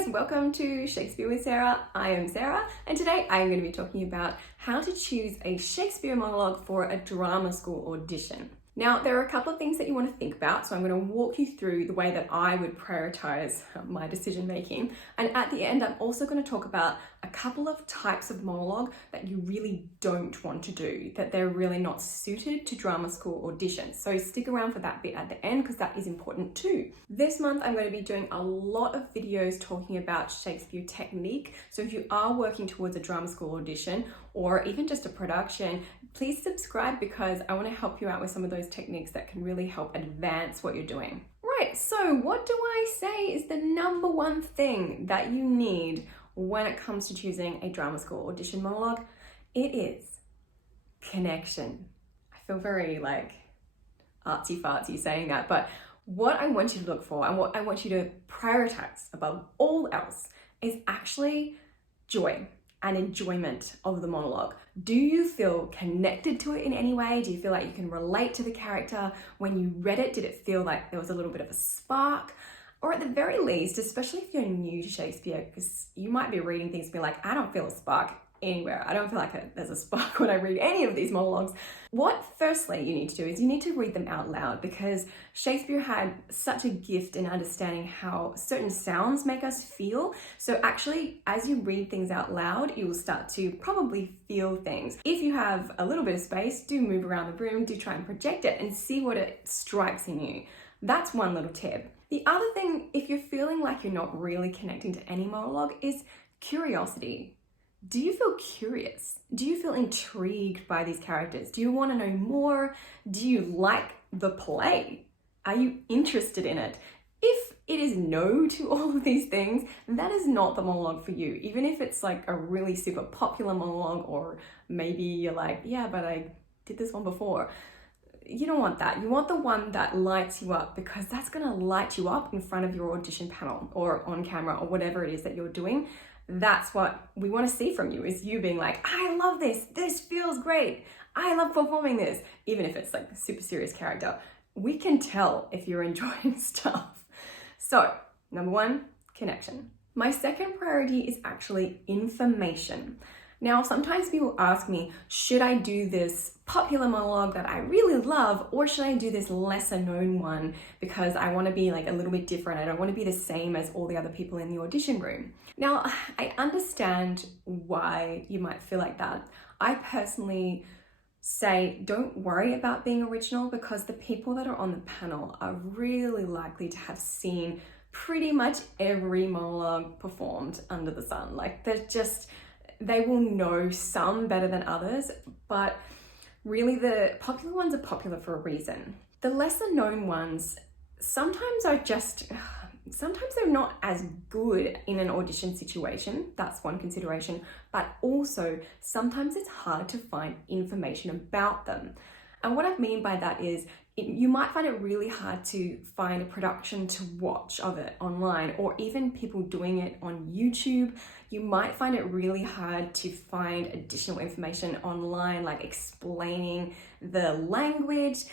guys, welcome to Shakespeare with Sarah. I am Sarah, and today I am going to be talking about how to choose a Shakespeare monologue for a drama school audition. Now, there are a couple of things that you want to think about, so I'm going to walk you through the way that I would prioritize my decision making. And at the end, I'm also going to talk about a couple of types of monologue that you really don't want to do, that they're really not suited to drama school auditions. So stick around for that bit at the end because that is important too. This month, I'm going to be doing a lot of videos talking about Shakespeare technique. So if you are working towards a drama school audition or even just a production, please subscribe because I want to help you out with some of those techniques that can really help advance what you're doing. Right, so what do I say is the number one thing that you need when it comes to choosing a drama school audition monologue? It is connection. I feel very artsy-fartsy saying that, but what I want you to look for and what I want you to prioritize above all else is actually joy and enjoyment of the monologue. Do you feel connected to it in any way? Do you feel like you can relate to the character? When you read it, did it feel like there was a little bit of a spark? Or at the very least, especially if you're new to Shakespeare, because you might be reading things and be like, I don't feel a spark anywhere. I don't feel like there's a spark when I read any of these monologues. What firstly you need to do is you need to read them out loud, because Shakespeare had such a gift in understanding how certain sounds make us feel. So actually, as you read things out loud, you will start to probably feel things. If you have a little bit of space, do move around the room, do try and project it and see what it strikes in you. That's one little tip. The other thing, if you're feeling like you're not really connecting to any monologue, is curiosity. Do you feel curious? Do you feel intrigued by these characters? Do you want to know more? Do you like the play? Are you interested in it? If it is no to all of these things, that is not the monologue for you. Even if it's like a really super popular monologue, or maybe you're like, yeah, but I did this one before. You don't want that. You want the one that lights you up, because that's going to light you up in front of your audition panel or on camera or whatever it is that you're doing. That's what we want to see from you, is you being like, I love this. This feels great. I love performing this. Even if it's like a super serious character, we can tell if you're enjoying stuff. So, number one, connection. My second priority is actually information. Now, sometimes people ask me, should I do this popular monologue that I really love, or should I do this lesser known one because I want to be like a little bit different? I don't want to be the same as all the other people in the audition room. Now, I understand why you might feel like that. I personally say, don't worry about being original, because the people that are on the panel are really likely to have seen pretty much every monologue performed under the sun. Like, they will know some better than others, but really the popular ones are popular for a reason. The lesser known ones sometimes they're not as good in an audition situation. That's one consideration, but also sometimes it's hard to find information about them. And what I mean by that is you might find it really hard to find a production to watch of it online, or even people doing it on YouTube. You might find it really hard to find additional information online, like explaining the language.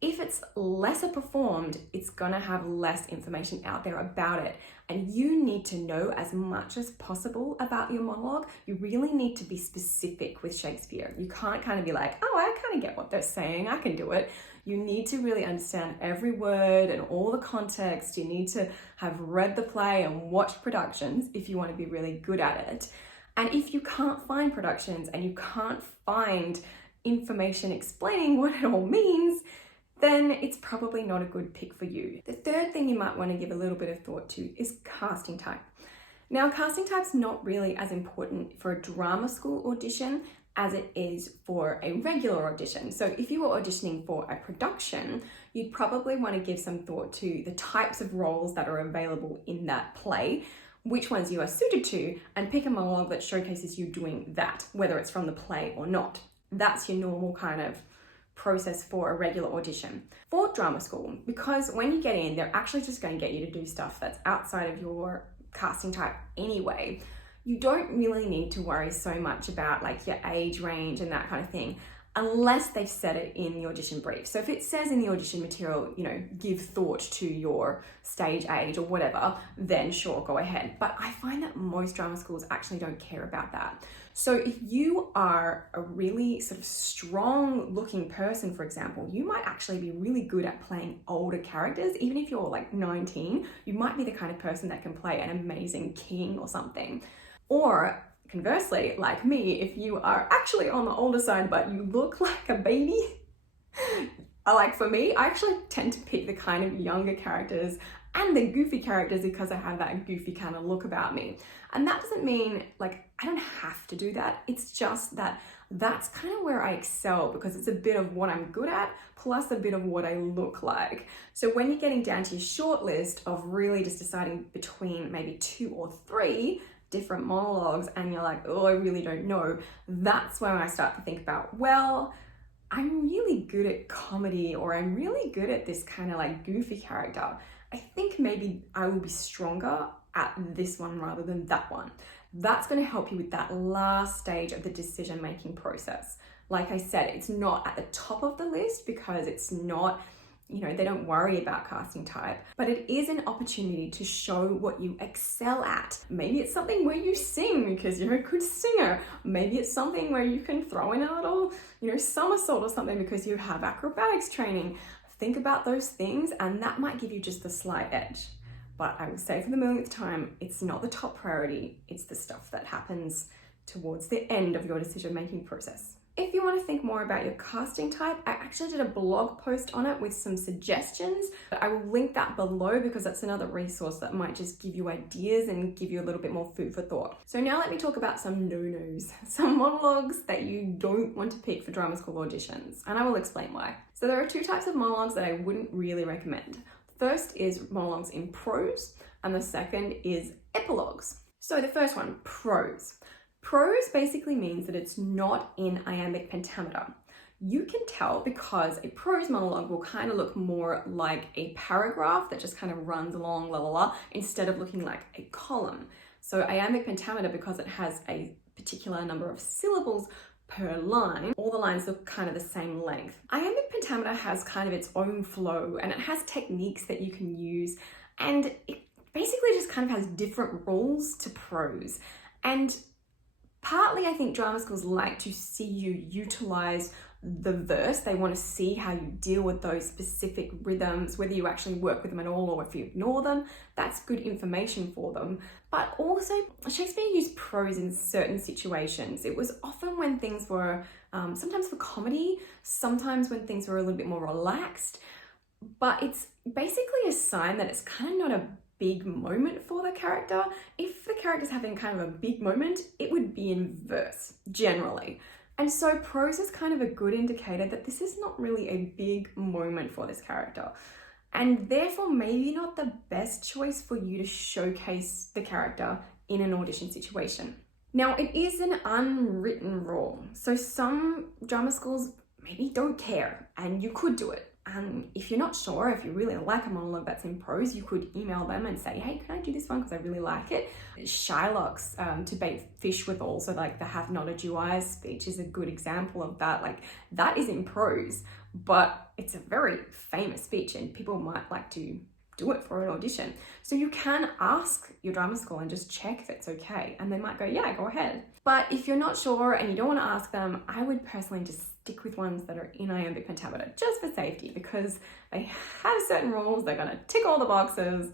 If it's lesser performed, it's gonna have less information out there about it. And you need to know as much as possible about your monologue. You really need to be specific with Shakespeare. You can't kind of be like, oh, I kind of get what they're saying, I can do it. You need to really understand every word and all the context. You need to have read the play and watched productions if you want to be really good at it. And if you can't find productions and you can't find information explaining what it all means, then it's probably not a good pick for you. The third thing you might want to give a little bit of thought to is casting type. Now, casting type's not really as important for a drama school audition as it is for a regular audition. So if you were auditioning for a production, you'd probably want to give some thought to the types of roles that are available in that play, which ones you are suited to, and pick a monologue that showcases you doing that, whether it's from the play or not. That's your normal kind of process for a regular audition. For drama school, because when you get in, they're actually just going to get you to do stuff that's outside of your casting type anyway, you don't really need to worry so much about like your age range and that kind of thing. unless they've said it in the audition brief. So if it says in the audition material, you know, give thought to your stage age or whatever, then sure, go ahead. But I find that most drama schools actually don't care about that. So if you are a really sort of strong looking person, for example, you might actually be really good at playing older characters. Even if you're like 19, you might be the kind of person that can play an amazing king or something. Or conversely, like me, if you are actually on the older side but you look like a baby, like for me, I actually tend to pick the kind of younger characters and the goofy characters because I have that goofy kind of look about me. And that doesn't mean like I don't have to do that. It's just that that's kind of where I excel because it's a bit of what I'm good at plus a bit of what I look like. So when you're getting down to your short list of really just deciding between maybe 2 or 3 different monologues and you're like, oh, I really don't know, that's when I start to think about, well, I'm really good at comedy or I'm really good at this kind of like goofy character. I think maybe I will be stronger at this one rather than that one. That's going to help you with that last stage of the decision-making process. Like I said, it's not at the top of the list because it's not, you know, they don't worry about casting type, but it is an opportunity to show what you excel at. Maybe it's something where you sing because you're a good singer. Maybe it's something where you can throw in a little, you know, somersault or something because you have acrobatics training. Think about those things and that might give you just the slight edge. But I will say for the millionth time, it's not the top priority. It's the stuff that happens towards the end of your decision-making process. If you want to think more about your casting type, I actually did a blog post on it with some suggestions. I will link that below because that's another resource that might just give you ideas and give you a little bit more food for thought. So now let me talk about some no-nos, some monologues that you don't want to pick for drama school auditions, and I will explain why. So there are 2 types of monologues that I wouldn't really recommend. First is monologues in prose, and the second is epilogues. So the first one, prose. Prose basically means that it's not in iambic pentameter. You can tell because a prose monologue will kind of look more like a paragraph that just kind of runs along, la la la, instead of looking like a column. So iambic pentameter, because it has a particular number of syllables per line, all the lines look kind of the same length. Iambic pentameter has kind of its own flow and it has techniques that you can use, and it basically just kind of has different rules to prose. And partly I think drama schools like to see you utilize the verse. They want to see how you deal with those specific rhythms, whether you actually work with them at all or if you ignore them. That's good information for them. But also, Shakespeare used prose in certain situations. It was often when things were, sometimes for comedy, sometimes when things were a little bit more relaxed. But it's basically a sign that it's kind of not a big moment for the character. If the character's having kind of a big moment, it would be in verse, generally. And so prose is kind of a good indicator that this is not really a big moment for this character. And therefore maybe not the best choice for you to showcase the character in an audition situation. Now it is an unwritten rule. So some drama schools maybe don't care and you could do it. And if you're not sure, if you really like a monologue that's in prose, you could email them and say, hey, can I do this one because I really like it? Shylock's to bait fish withal, so like the have not a Jew eyes speech is a good example of that. Like that is in prose, but it's a very famous speech and people might like to do it for an audition. So you can ask your drama school and just check if it's okay. And they might go, yeah, go ahead. But if you're not sure and you don't want to ask them, I would personally just stick with ones that are in iambic pentameter just for safety because they have certain rules. They're going to tick all the boxes.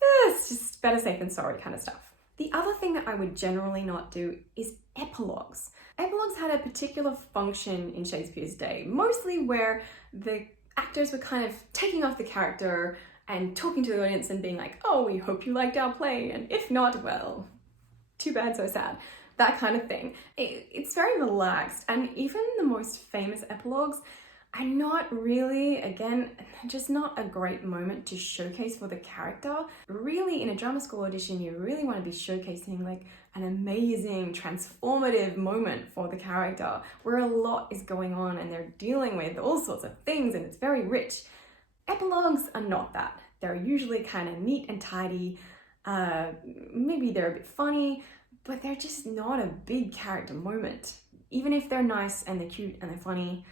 It's just better safe than sorry kind of stuff. The other thing that I would generally not do is epilogues. Epilogues had a particular function in Shakespeare's day, mostly where the actors were kind of taking off the character and talking to the audience and being like, oh, we hope you liked our play, and if not, well, too bad, so sad. That kind of thing. It's very relaxed, and even the most famous epilogues are not really, again, just not a great moment to showcase for the character. Really, in a drama school audition, you really want to be showcasing like an amazing, transformative moment for the character where a lot is going on and they're dealing with all sorts of things and it's very rich. Epilogues are not that. They're usually kind of neat and tidy. Maybe they're a bit funny, but they're just not a big character moment. even if they're nice and they're cute and they're funny,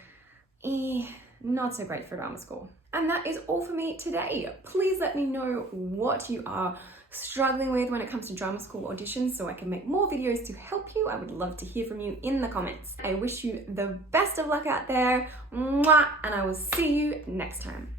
not so great for drama school. And that is all for me today. Please let me know what you are struggling with when it comes to drama school auditions so I can make more videos to help you. I would love to hear from you in the comments. I wish you the best of luck out there. Mwah! And I will see you next time.